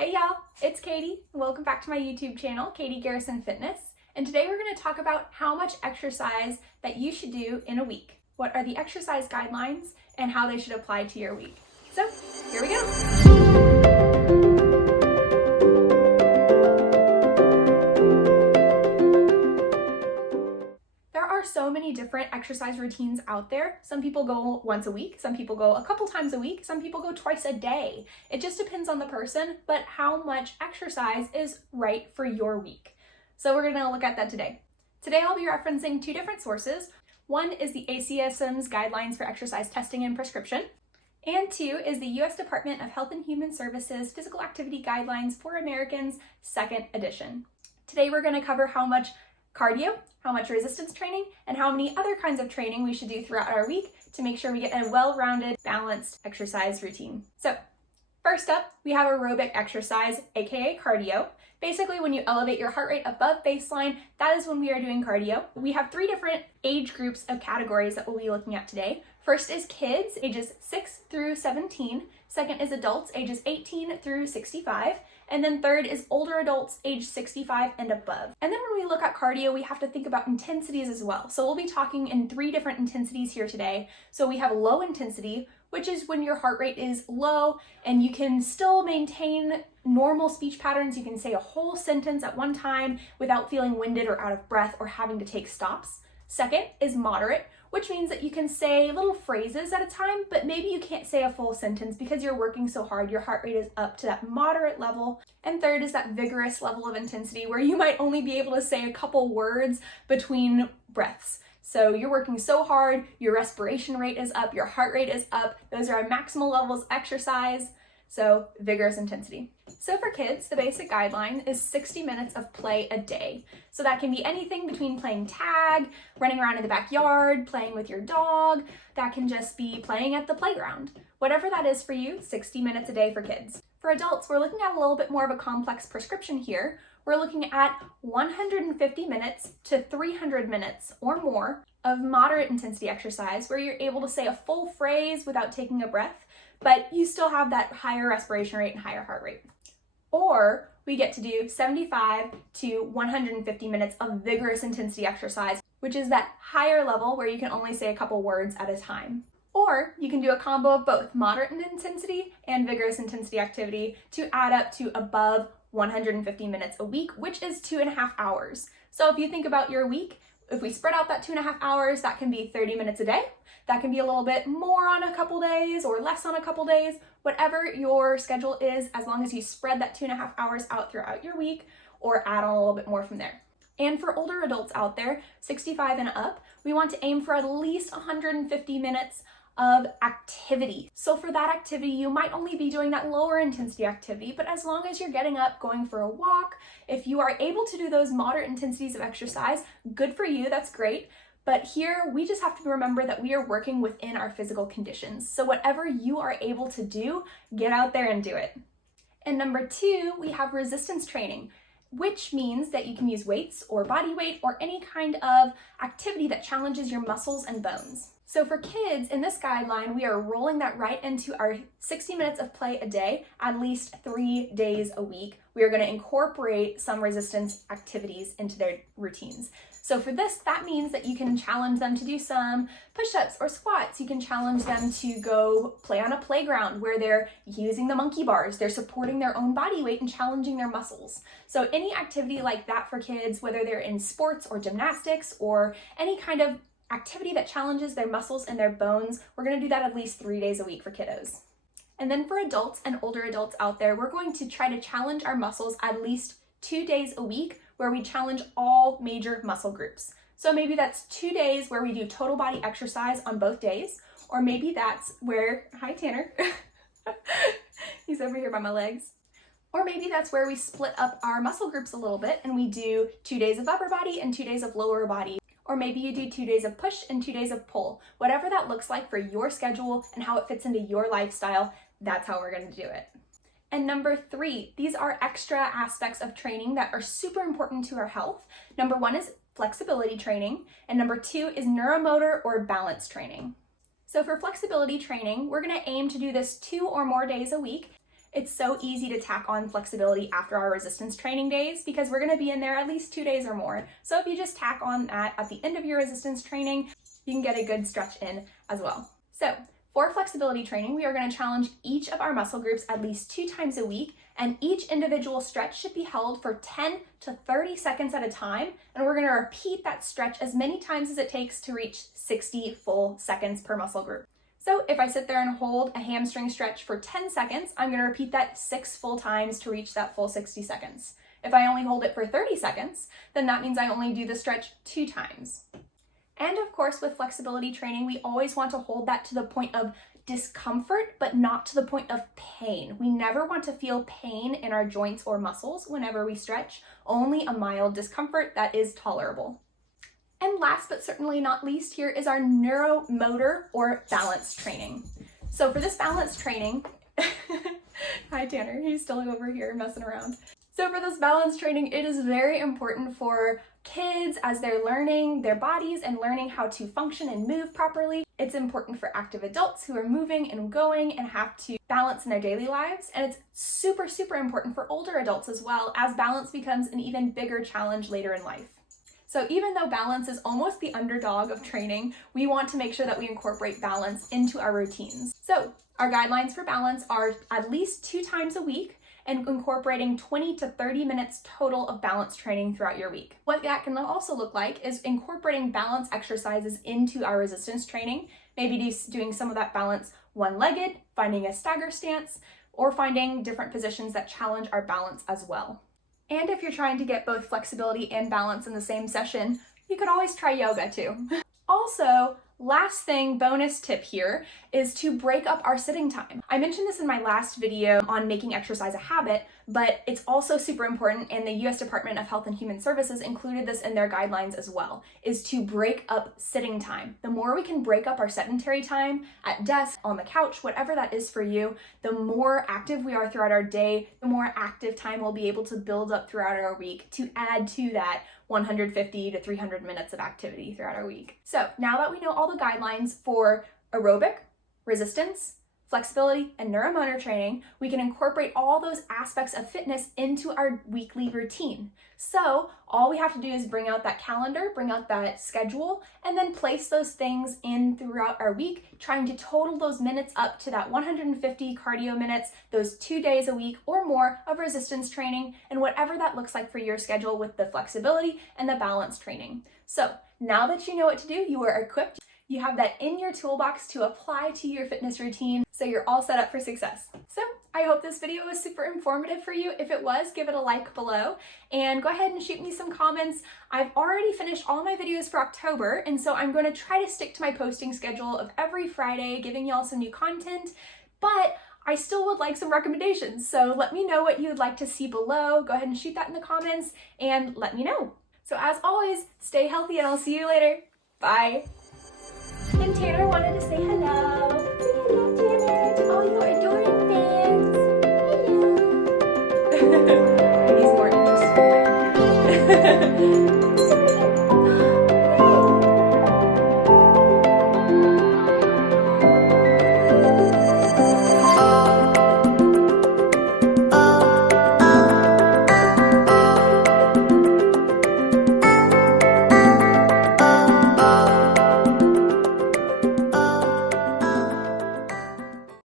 Hey y'all, it's Katie. Welcome back to my YouTube channel, Katie Garrison Fitness. And today we're going to talk about how much exercise that you should do in a week. What are the exercise guidelines and how they should apply to your week. So here we go. So many different exercise routines out there. Some people go once a week, some people go a couple times a week, some people go twice a day. It just depends on the person, but how much exercise is right for your week. So we're gonna look at that today. Today I'll be referencing two different sources. One is the ACSM's Guidelines for Exercise Testing and Prescription, and two is the U.S. Department of Health and Human Services Physical Activity Guidelines for Americans, 2nd edition. Today we're gonna cover how much cardio, how much resistance training, and how many other kinds of training we should do throughout our week to make sure we get a well-rounded, balanced exercise routine. So first up, we have aerobic exercise, aka cardio. Basically, when you elevate your heart rate above baseline, that is when we are doing cardio. We have 3 different age groups of categories that we'll be looking at today. First is kids, ages 6 through 17. Second is adults, ages 18 through 65. And then third is older adults, age 65 and above. And then when we look at cardio, we have to think about intensities as well. So we'll be talking in 3 different intensities here today. So we have low intensity, which is when your heart rate is low and you can still maintain normal speech patterns. You can say a whole sentence at one time without feeling winded or out of breath or having to take stops. Second is moderate, which means that you can say little phrases at a time, but maybe you can't say a full sentence because you're working so hard, your heart rate is up to that moderate level. And third is that vigorous level of intensity where you might only be able to say a couple words between breaths. So you're working so hard, your respiration rate is up, your heart rate is up. Those are our maximal levels of exercise. So vigorous intensity. So for kids, the basic guideline is 60 minutes of play a day. So that can be anything between playing tag, running around in the backyard, playing with your dog. That can just be playing at the playground. Whatever that is for you, 60 minutes a day for kids. For adults, we're looking at a little bit more of a complex prescription here. We're looking at 150 minutes to 300 minutes or more of moderate intensity exercise where you're able to say a full phrase without taking a breath, but you still have that higher respiration rate and higher heart rate. Or we get to do 75 to 150 minutes of vigorous intensity exercise, which is that higher level where you can only say a couple words at a time. Or you can do a combo of both moderate intensity and vigorous intensity activity to add up to above 150 minutes a week, which is 2.5 hours. So if you think about your week, if we spread out that 2.5 hours, that can be 30 minutes a day. That can be a little bit more on a couple days or less on a couple days, whatever your schedule is, as long as you spread that 2.5 hours out throughout your week or add on a little bit more from there. And for older adults out there, 65 and up, we want to aim for at least 150 minutes of activity. So for that activity, you might only be doing that lower intensity activity, but as long as you're getting up, going for a walk, if you are able to do those moderate intensities of exercise, good for you, that's great. But here, we just have to remember that we are working within our physical conditions. So whatever you are able to do, get out there and do it. And number 2, we have resistance training, which means that you can use weights or body weight or any kind of activity that challenges your muscles and bones. So for kids, in this guideline, we are rolling that right into our 60 minutes of play a day, at least 3 days a week. We are going to incorporate some resistance activities into their routines. So for this, that means that you can challenge them to do some push-ups or squats. You can challenge them to go play on a playground where they're using the monkey bars. They're supporting their own body weight and challenging their muscles. So any activity like that for kids, whether they're in sports or gymnastics or any kind of activity that challenges their muscles and their bones, we're going to do that at least 3 days a week for kiddos. And then for adults and older adults out there, we're going to try to challenge our muscles at least 2 days a week where we challenge all major muscle groups. So maybe that's 2 days where we do total body exercise on both days, or maybe that's where, hi Tanner, he's over here by my legs. Or maybe that's where we split up our muscle groups a little bit and we do 2 days of upper body and 2 days of lower body. Or maybe you do 2 days of push and 2 days of pull. Whatever that looks like for your schedule and how it fits into your lifestyle, that's how we're going to do it. And number 3, these are extra aspects of training that are super important to our health. Number 1 is flexibility training, and number 2 is neuromotor or balance training. So for flexibility training, we're going to aim to do this 2 or more days a week. it's so easy to tack on flexibility after our resistance training days because we're going to be in there at least 2 days or more. So if you just tack on that at the end of your resistance training, you can get a good stretch in as well. So for flexibility training, we are going to challenge each of our muscle groups at least 2 times a week, and each individual stretch should be held for 10 to 30 seconds at a time, and we're going to repeat that stretch as many times as it takes to reach 60 full seconds per muscle group. So if I sit there and hold a hamstring stretch for 10 seconds, I'm going to repeat that 6 full times to reach that full 60 seconds. If I only hold it for 30 seconds, then that means I only do the stretch 2 times. And of course, with flexibility training, we always want to hold that to the point of discomfort, but not to the point of pain. We never want to feel pain in our joints or muscles whenever we stretch, only a mild discomfort that is tolerable. And last but certainly not least, here is our neuromotor or balance training. So for this balance training, hi Tanner, he's still over here messing around. So for this balance training, it is very important for kids as they're learning their bodies and learning how to function and move properly. It's important for active adults who are moving and going and have to balance in their daily lives. And it's super, super important for older adults as well, as balance becomes an even bigger challenge later in life. So even though balance is almost the underdog of training, we want to make sure that we incorporate balance into our routines. So our guidelines for balance are at least 2 times a week, and incorporating 20 to 30 minutes total of balance training throughout your week. What that can also look like is incorporating balance exercises into our resistance training, maybe doing some of that balance one-legged, finding a stagger stance, or finding different positions that challenge our balance as well. And if you're trying to get both flexibility and balance in the same session, you could always try yoga too. Also, last thing, bonus tip here, is to break up our sitting time. I mentioned this in my last video on making exercise a habit, but it's also super important, and the US Department of Health and Human Services included this in their guidelines as well, is to break up sitting time. The more we can break up our sedentary time at desk, on the couch, whatever that is for you, the more active we are throughout our day, the more active time we'll be able to build up throughout our week to add to that 150 to 300 minutes of activity throughout our week. So now that we know all the guidelines for aerobic, resistance, flexibility, and neuromotor training, we can incorporate all those aspects of fitness into our weekly routine. So all we have to do is bring out that calendar, bring out that schedule, and then place those things in throughout our week, trying to total those minutes up to that 150 cardio minutes, those 2 days a week or more of resistance training, and whatever that looks like for your schedule with the flexibility and the balance training. So now that you know what to do, you are equipped. You have that in your toolbox to apply to your fitness routine, so you're all set up for success. So I hope this video was super informative for you. If it was, give it a like below and go ahead and shoot me some comments. I've already finished all my videos for October, and so I'm going to try to stick to my posting schedule of every Friday, giving y'all some new content, but I still would like some recommendations. So let me know what you would like to see below. Go ahead and shoot that in the comments and let me know. So as always, stay healthy and I'll see you later. Bye. And Tanner wanted to say hello. Say hello, Tanner, to all your adoring fans. Hello. He's more interested.